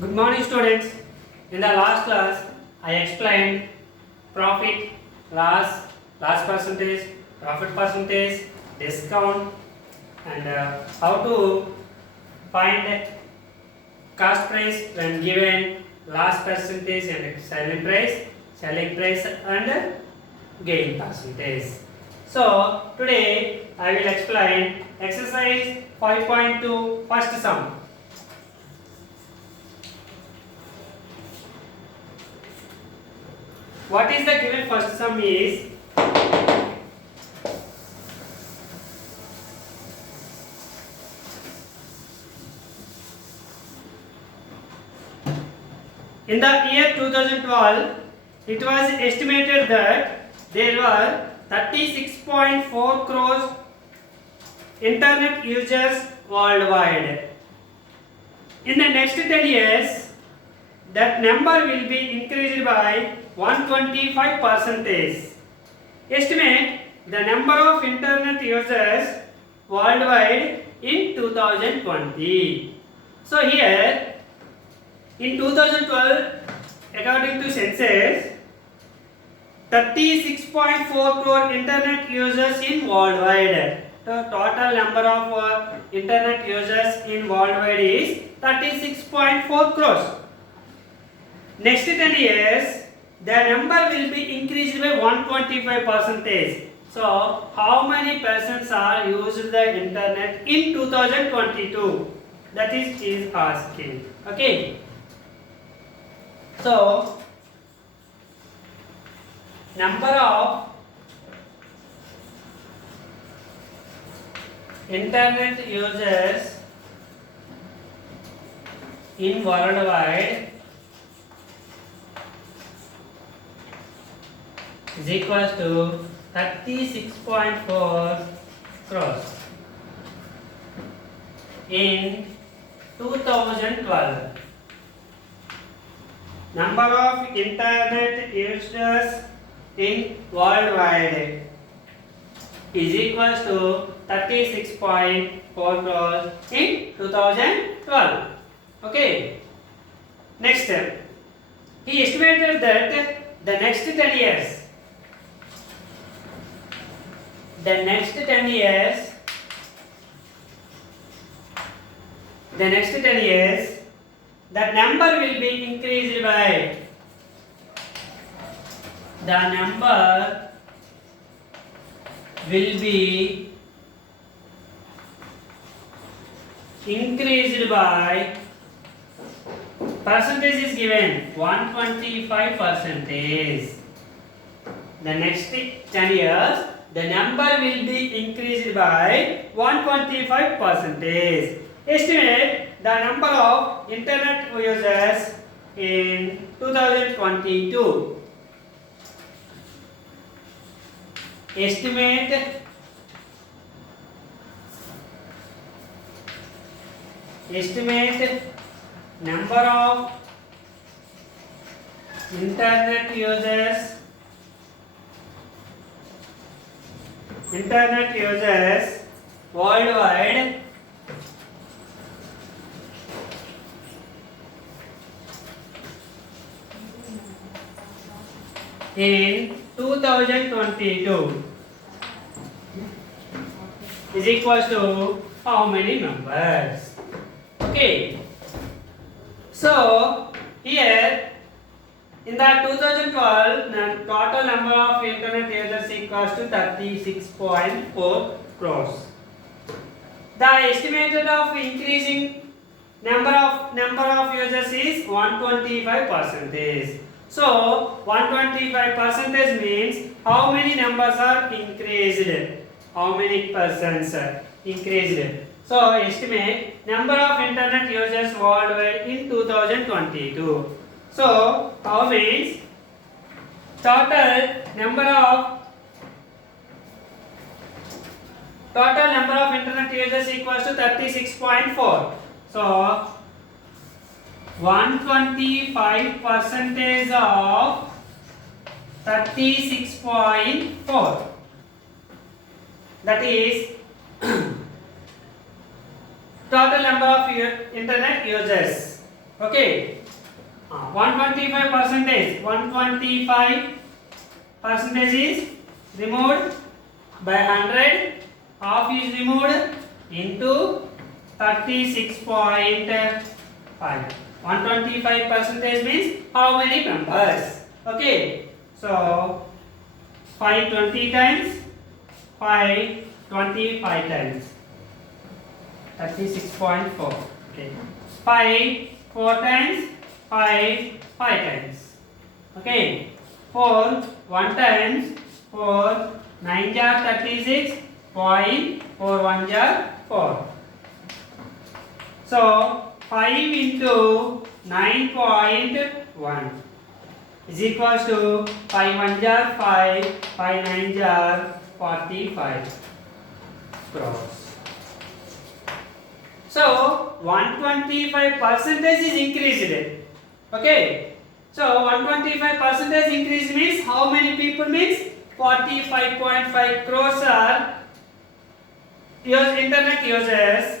Good morning, students. In the last class, I explained profit, loss percentage, profit percentage, discount, and how to find cost price when given loss percentage and selling price and gain percentage. So today I will explain exercise 5.2 first sum. What is the given first sum is in the year 2012 it was estimated that there were 36.4 crores internet users worldwide. In the next 10 years that number will be increased by 125%. Estimate the number of internet users worldwide in 2020. So here in 2012, according to census, 36.4 crore internet users in worldwide. The total number of internet users in worldwide is 36.4 crores. Next 10 years, the number will be increased by 125%. So, how many persons are used the internet in 2022? That is asking. Okay. So, number of internet users in worldwide is equals to 36.4 crores in 2012. Number of internet users in worldwide is equals to 36.4 crores in 2012. Okay. Next step. He estimated that the next 10 years that number will be increased by percentage is given 125%. The next 10 years the number will be increased by 125%. Estimate the number of internet users in 2022. Estimate number of internet users worldwide in 2022 is equals to how many members? Okay. So here in the 2012 the total number of internet users equals to 36.4 crores. The estimated of increasing number of users is 125%. So 125% means how many numbers are increased? How many persons are increased? So estimate number of internet users worldwide in 2022. So how means total number of internet users equals to 36.4. So 125% of 36.4, that is total number of internet users. Okay. 125 percentage. 125 percentage is removed by 100. Half is removed into 36.5. 125 percentage means how many members? Okay. So 520 times 5 25 times 36.4. Okay. 5 4 times 5 5 times. Okay. 4 1 times 4 9 jar 36 point 4 1 jar 4. So 5 into 9.1 is equals to 5 1 jar 5 5 9 jar 45 crores. So 125 percentage is increased. Okay. So 125 percentage increase means how many people means 45.5 crores are internet users.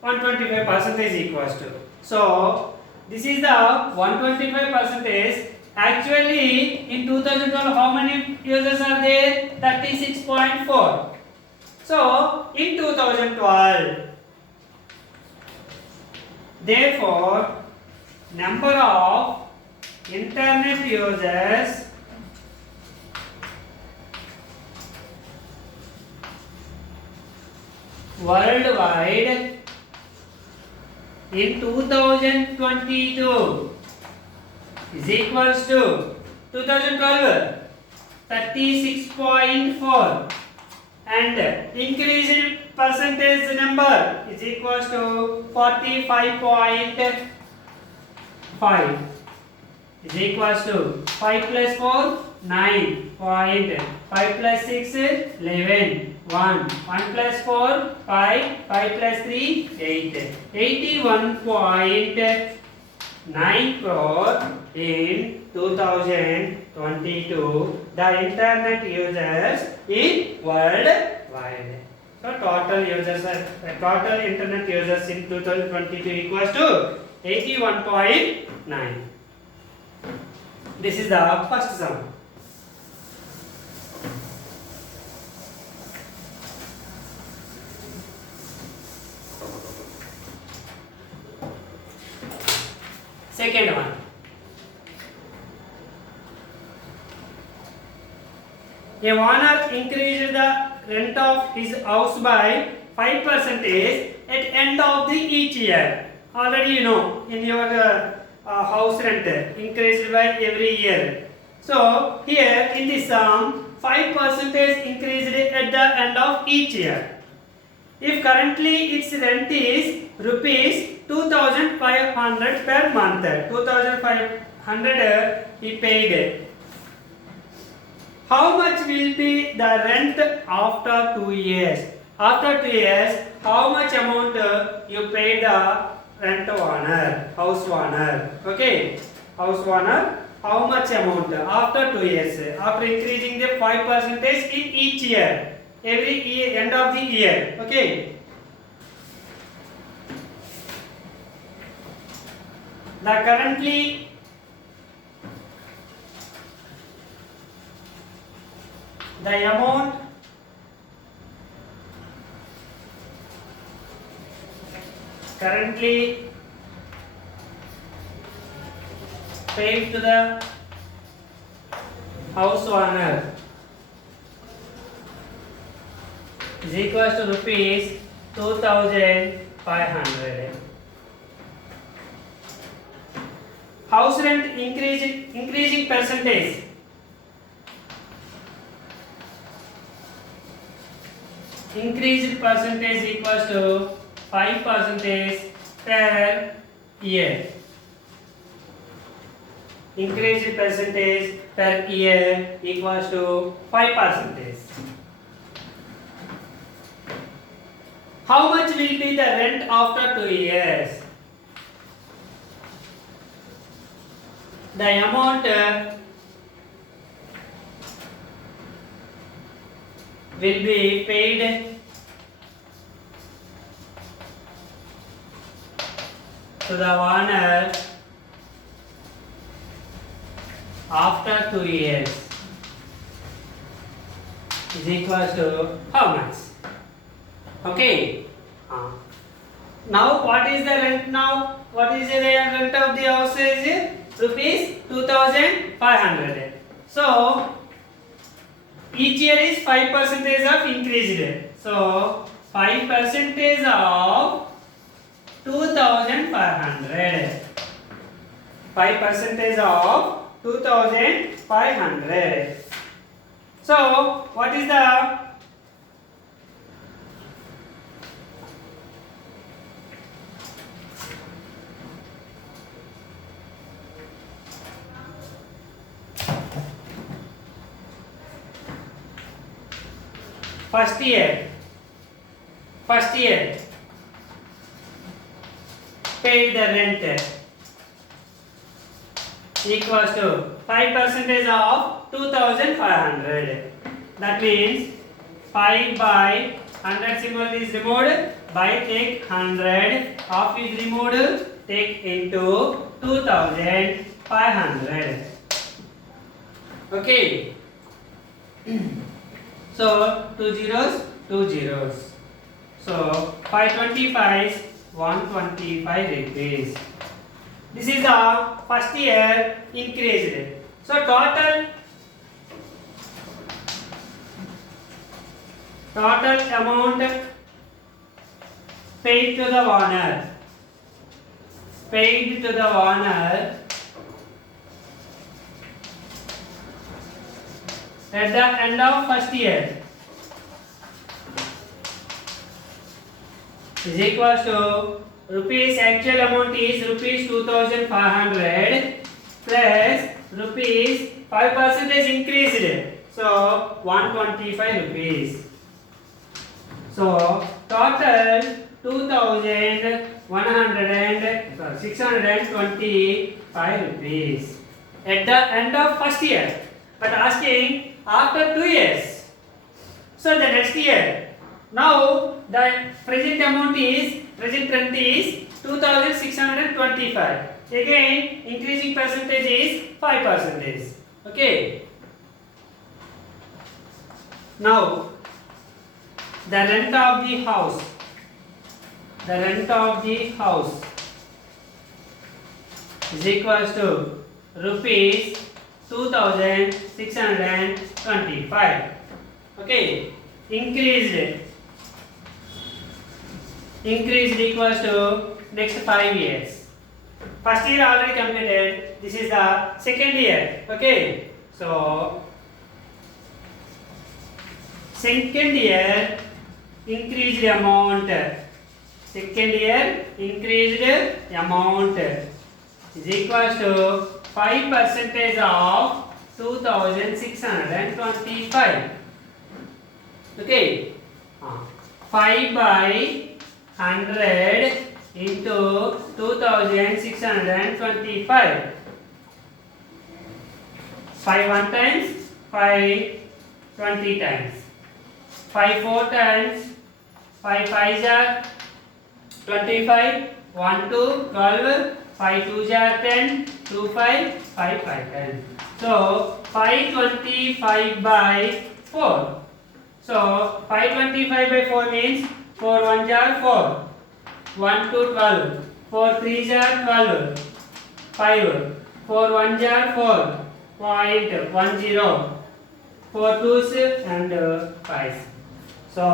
125 percentage equals to. So this is the 125 percentage. Actually in 2012 how many users are there? 36.4. So in 2012, therefore number of internet users worldwide in 2022 is equals to 2012 36.4 and increased percentage number is equals to 45.5 is equals to 5 plus 4 9 point 5 plus 6 11 1 plus 4 5 plus 3 8 81.9 crore in 2022 the internet users in worldwide. So total users total internet users in 2022 equals to 81.9. This is the first sum. Second one. A owner increased the rent of his house by 5% at end of the each year. Already you know in your house rent increased by every year. So here in this sum 5% increased at the end of each year. If currently its rent is rupees 2500 per month, 2500 he paid. How much will be the rent after 2 years? After 2 years, how much amount you paid the rent owner, house owner? Okay, house owner, how much amount after 2 years? After increasing the 5% in each year, every year, end of the year. Okay. The currently the amount currently paid to the house owner is equals to rupees 2500. House rent increasing percentage. Increased percentage equals to 5% per year. Increased percentage per year equals to 5%. How much will be the rent after 2 years? The amount will be paid to the owner after 2 years is equals to how much? Okay. Now what is the rent now? What is the rent of the house is rupees 2500. So each year is 5% of increased. So 5% of 2500. 5% of 2500. So what is the first year paid the rent equals to 5% of 2500. That means 5 by 100 symbol is removed, by take 100, half is removed, take into 2500. Okay. So 2 zeros, 2 zeros. So 525 is 125 rupees. This is the first year increased. So total amount paid to the owner. Paid to the owner at the end of first year is equals to rupees, actual amount is rupees 2500 plus rupees 5% increased, so 125 rupees. So total 625 rupees at the end of first year, but asking after 2 years. So the next year, now the present rent is 2625. Again, increasing percentage is 5%. Okay. Now the rent of the house. The rent of the house is equals to rupees 2625. Okay. Increased equals to next 5 years. First year already completed. This is the second year. Okay. So second year increased amount. Second year increased amount is equals to 5% of 2625. Okay. 5 by 100 into 2625. 5 1 times, 5 20 times. 5 4 times, 5 5 are 25, 1 2 12, 5 2 are 10, 2 5, 5 5 10. So 525 by 4. So 525 by 4 means 4 1 are 4, 1 2 12, 4 3 are 12, 5, 4 1 are 4.10, 4 2s and 5. So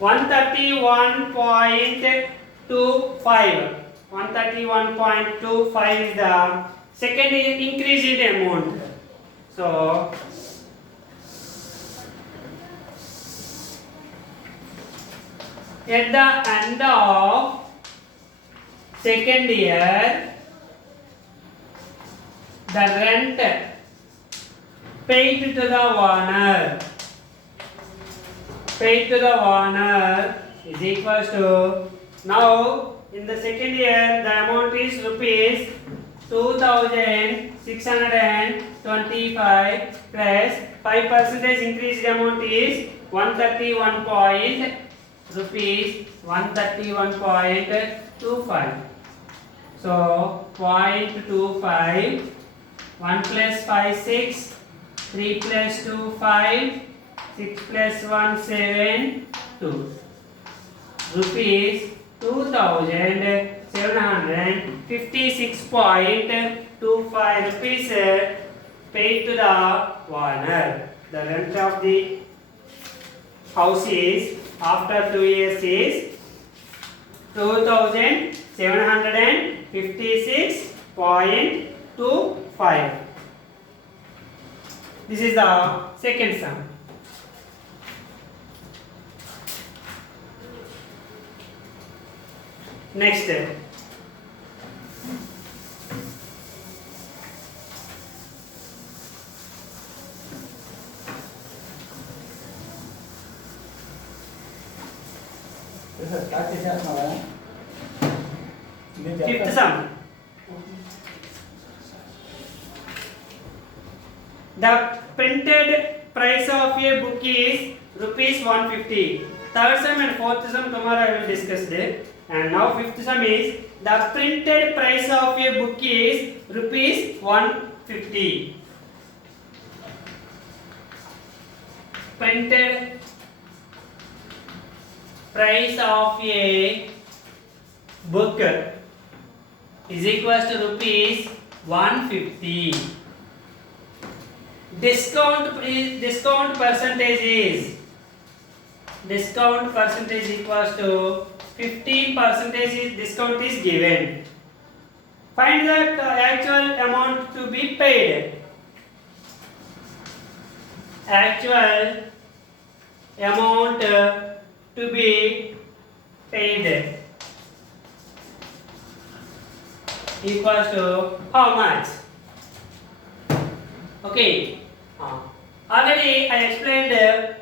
131.25. 131.25 is the second increase in amount. So at the end of second year, the rent paid to the owner is equals to, now in the second year the amount is rupees 2625 plus 5% increased amount is 131.25. So 0.25, 1 plus 5 6, 3 plus 2 5, 6 plus 1 7, 2. Rupees 2756.25 rupees paid to the owner. The rent of the house is after 2 years is 2756.25. This is the second sum. Next, fifth sum. The printed price of a book is rupees 150. Third sum and fourth sum tomorrow I will discuss it. And now fifth sum is the printed price of a book is rupees 150. Printed price of a book is equals to rupees 150. Discount percentage equals to 15% discount is given. Find the actual amount to be paid. Actual amount to be paid equals to how much? Okay. Already I explained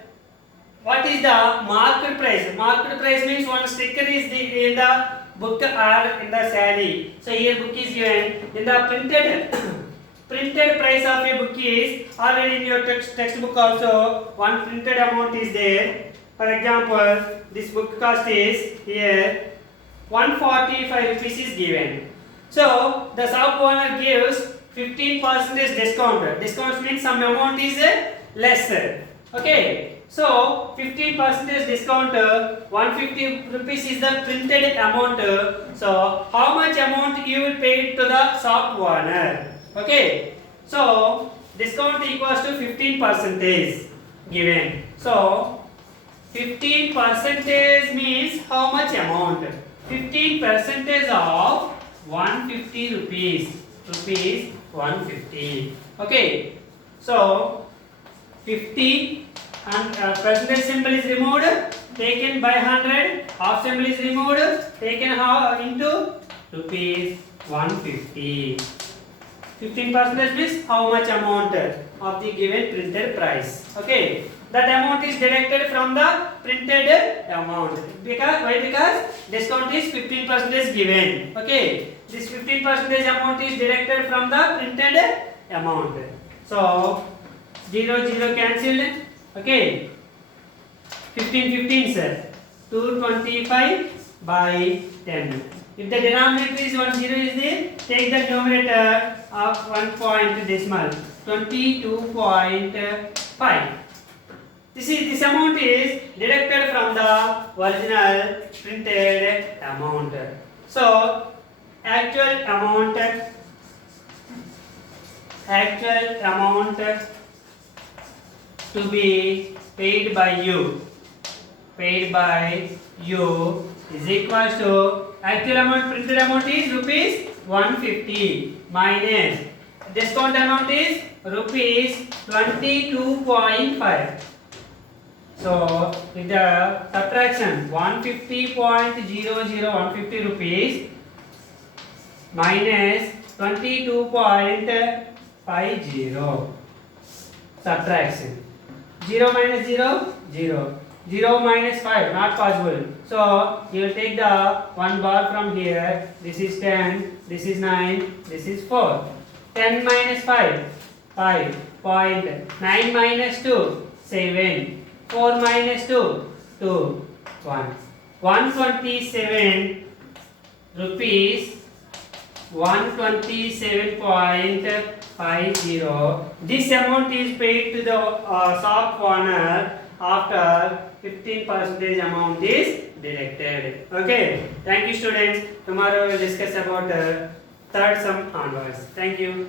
what is the market price. Market price means one sticker is in the book or in the saree. So here book is given. In the printed price of a book is already in your textbook also one printed amount is there. For example, this book cost is here 145 rupees is given. So the shop owner gives 15% discount. Discount means some amount is lesser. Okay. So 15% discount, 150 rupees is the printed amount. So how much amount you will pay to the shop owner? Okay. So discount equals to 15% given. So 15% means how much amount? 15% of 150 rupees. Rupees 150. Okay. So 50 and percentage symbol is removed, taken by 100, half symbol is removed, taken into rupees 150. 15% means how much amount of the given printed price. Okay, that amount is deducted from the printed amount. Because discount is 15% given. Okay, this 15% amount is deducted from the printed amount. So 0 0 cancelled. Okay, 15 sir, 225 by 10. If the denominator is 10 is there, take the numerator of 1 point decimal, 22.5. This amount is deducted from the original printed amount. So actual amount to be paid by you is equals to actual amount, printed amount is rupees 150 minus discount amount is rupees 22.5. So with the subtraction 150.00 rupees minus 22.50 subtraction. 0 minus 0, 0. 0 minus 5, not possible. So you will take the one bar from here. This is 10, this is 9, this is 4. 10 minus 5, 5. 9 minus 2, 7. 4 minus 2, 2. 1. 127 rupees 127.50. This amount is paid to the shop owner after 15% amount is deducted. Okay. Thank you, students. Tomorrow we will discuss about third sum onwards. Thank you.